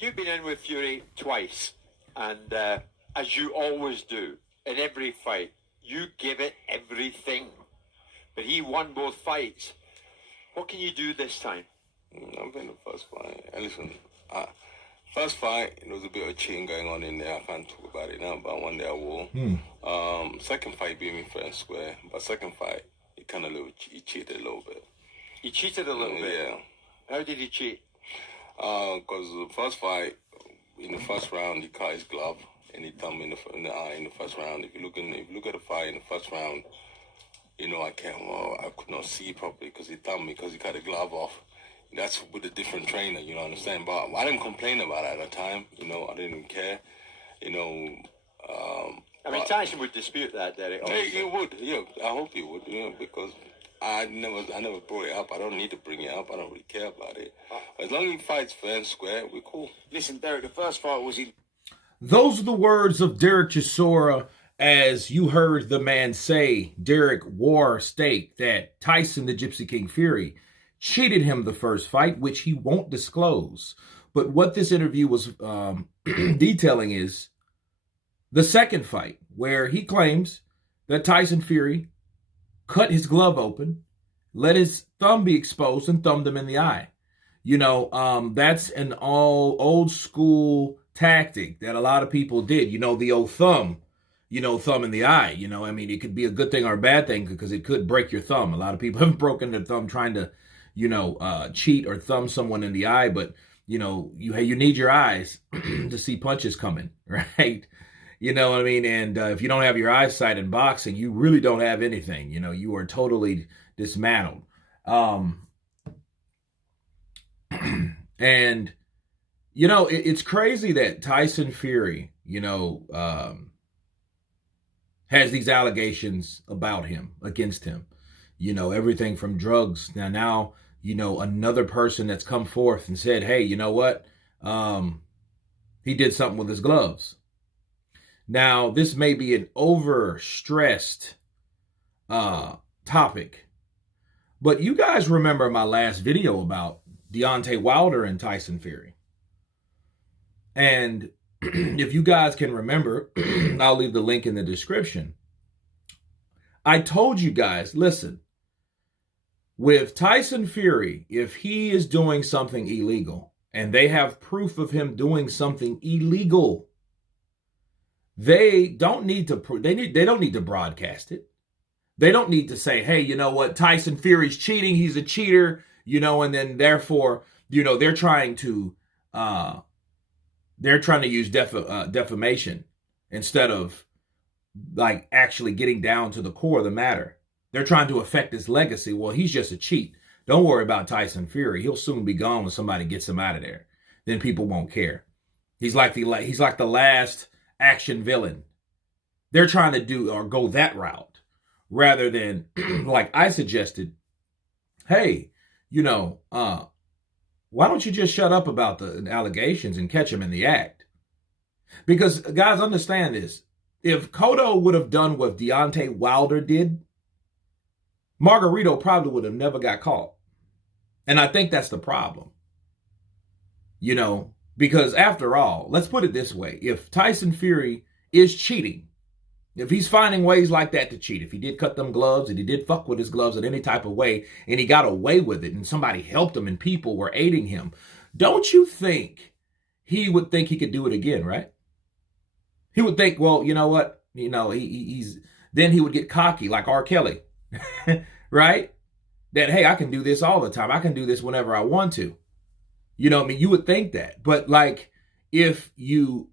you've been in with Fury twice, and as you always do in every fight, you give it everything. But he won both fights. What can you do this time? I've been the first fight. And listen, first fight, there was a bit of cheating going on in there. I can't talk about it now, but one day I will. Second fight beat me fair and square, but second fight, he cheated a little bit. He cheated a little bit? Yeah. How did he cheat? Because the first fight, in the first round, he cut his glove and he thumbed me in the eye in the first round. If you look at the fight in the first round, I could not see properly because he thumbed me because he cut the glove off. That's with a different trainer, you know, understand? But I didn't complain about it at the time, I didn't even care, I mean, Tyson would dispute that, Derek. Yeah, he would, yeah. I hope he would, because I never brought it up. I don't need to bring it up. I don't really care about it. As long as he fights fair and square, we're cool. Listen, Derek, the first fight was in... Those are the words of Derek Chisora. As you heard the man say, Derek wore stake that Tyson, the Gypsy King Fury, cheated him the first fight, which he won't disclose. But what this interview was detailing is the second fight, where he claims that Tyson Fury cut his glove open, let his thumb be exposed, and thumbed him in the eye. That's an old school tactic that a lot of people did. The old thumb in the eye. It could be a good thing or a bad thing because it could break your thumb. A lot of people have broken their thumb trying to, cheat or thumb someone in the eye, but you need your eyes to see punches coming, right? You know what I mean? And if you don't have your eyesight in boxing, you really don't have anything. You are totally dismantled. And, it's crazy that Tyson Fury, has these allegations about him, against him. Everything from drugs. Now, another person that's come forth and said, hey, you know what? He did something with his gloves. Now, this may be an overstressed topic, but you guys remember my last video about Deontay Wilder and Tyson Fury. And if you guys can remember, I'll leave the link in the description. I told you guys, listen, with Tyson Fury, if he is doing something illegal and they have proof of him doing something illegal, they don't need to broadcast it. They don't need to say, hey, you know what, Tyson Fury's cheating, he's a cheater, and then therefore, they're trying to use defamation instead of like actually getting down to the core of the matter. They're trying to affect his legacy. Well, he's just a cheat. Don't worry about Tyson Fury. He'll soon be gone when somebody gets him out of there. Then people won't care. He's like the last action villain. They're trying to go that route rather than like I suggested, hey, why don't you just shut up about the allegations and catch him in the act? Because, guys, understand this. If Cotto would have done what Deontay Wilder did, Margarito probably would have never got caught. And I think that's the problem. Because after all, let's put it this way. If Tyson Fury is cheating, if he's finding ways like that to cheat, if he did cut them gloves, and he did fuck with his gloves in any type of way, and he got away with it, and somebody helped him, and people were aiding him, don't you think he would think he could do it again, right? He would think, well, you know what? Then he would get cocky like R. Kelly, right? That, hey, I can do this all the time. I can do this whenever I want to. You would think that. But like, if you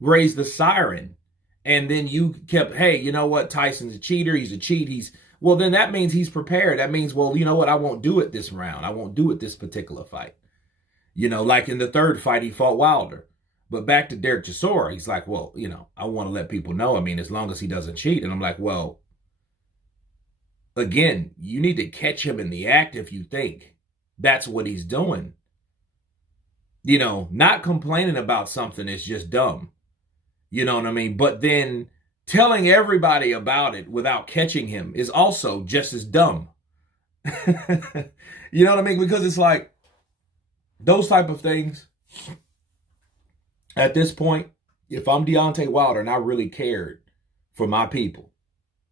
raise the siren, and then you kept, hey, you know what? Tyson's a cheater. He's a cheat. Well, then that means he's prepared. That means, well, you know what? I won't do it this round. I won't do it this particular fight. Like in the third fight, he fought Wilder. But back to Derek Chisora, he's like, well, I want to let people know. As long as he doesn't cheat. And I'm like, well, again, you need to catch him in the act if you think that's what he's doing. Not complaining about something is just dumb. You know what I mean? But then telling everybody about it without catching him is also just as dumb. You know what I mean? Because it's like those type of things, At this point, if I'm Deontay Wilder and I really cared for my people,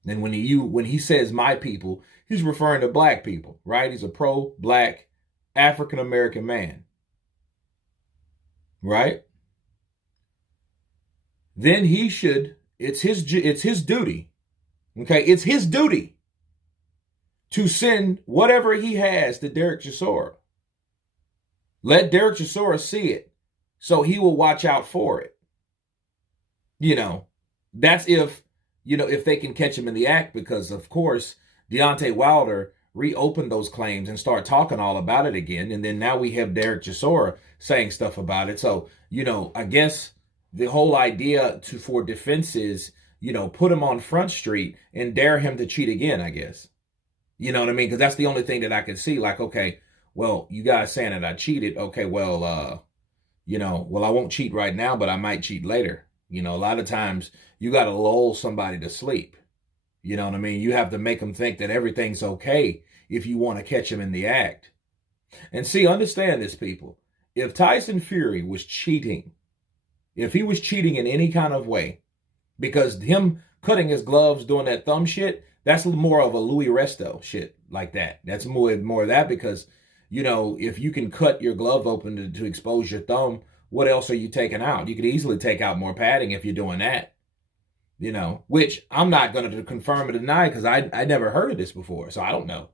and when he says my people, he's referring to black people, right? He's a pro-black African-American man, right? Then he should, it's his duty, okay? It's his duty to send whatever he has to Derek Chisora. Let Derek Chisora see it so he will watch out for it. You know, that's if they can catch him in the act, because, of course, Deontay Wilder reopened those claims and start talking all about it again. And then now we have Derek Chisora saying stuff about it. So, I guess the whole idea for defense is, put him on Front Street and dare him to cheat again, I guess. You know what I mean? Because that's the only thing that I can see. Like, okay, well, you guys saying that I cheated. Okay, well, I won't cheat right now, but I might cheat later. A lot of times you got to lull somebody to sleep. You know what I mean? You have to make them think that everything's okay if you want to catch them in the act. And see, understand this, people. If Tyson Fury was cheating, if he was cheating in any kind of way, because him cutting his gloves doing that thumb shit, that's more of a Louis Resto shit like that. That's more of that, because, if you can cut your glove open to expose your thumb, what else are you taking out? You could easily take out more padding if you're doing that. Which I'm not going to confirm or deny, because I never heard of this before, so I don't know.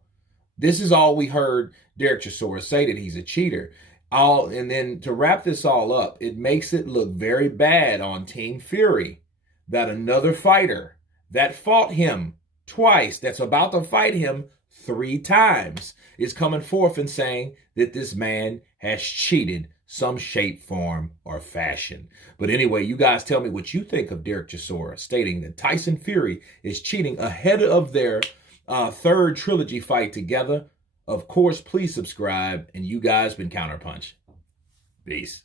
This is all we heard Derek Chisora say, that he's a cheater. And then to wrap this all up, it makes it look very bad on Team Fury that another fighter that fought him twice, that's about to fight him 3 times, is coming forth and saying that this man has cheated some shape, form, or fashion. But anyway, you guys tell me what you think of Derek Chisora stating that Tyson Fury is cheating ahead of their 3rd trilogy fight together. Of course, please subscribe, and you guys been Counterpunch. Peace.